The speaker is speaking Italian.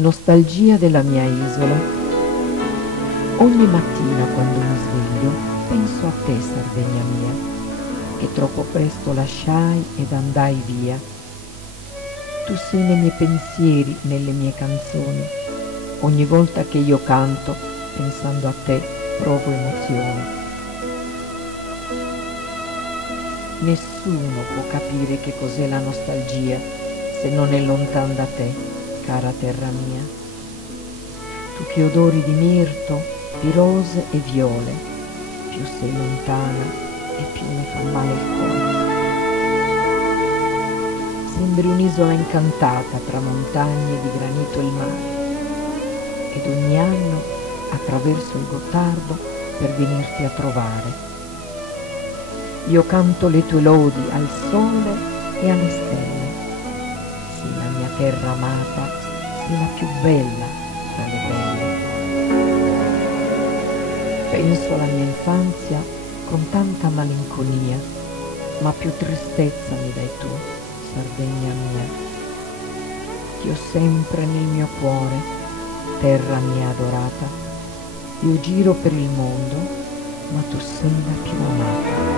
Nostalgia della mia isola. Ogni mattina quando mi sveglio penso a te, Sardegna mia, che troppo presto lasciai ed andai via. Tu sei nei miei pensieri, nelle mie canzoni. Ogni volta che io canto, pensando a te, provo emozione. Nessuno può capire che cos'è la nostalgia se non è lontan da te, cara terra mia. Tu che odori di mirto, di rose e viole, più sei lontana e più mi fa male il cuore. Sembri un'isola incantata tra montagne di granito e il mare, ed ogni anno attraverso il Gottardo per venirti a trovare. Io canto le tue lodi al sole e alle stelle. Sei la mia terra amata, sei la più bella tra le belle. Penso alla mia infanzia con tanta malinconia, ma più tristezza mi dai tu, Sardegna mia. Ti ho sempre nel mio cuore, terra mia adorata. Io giro per il mondo, ma tu sei la più amata.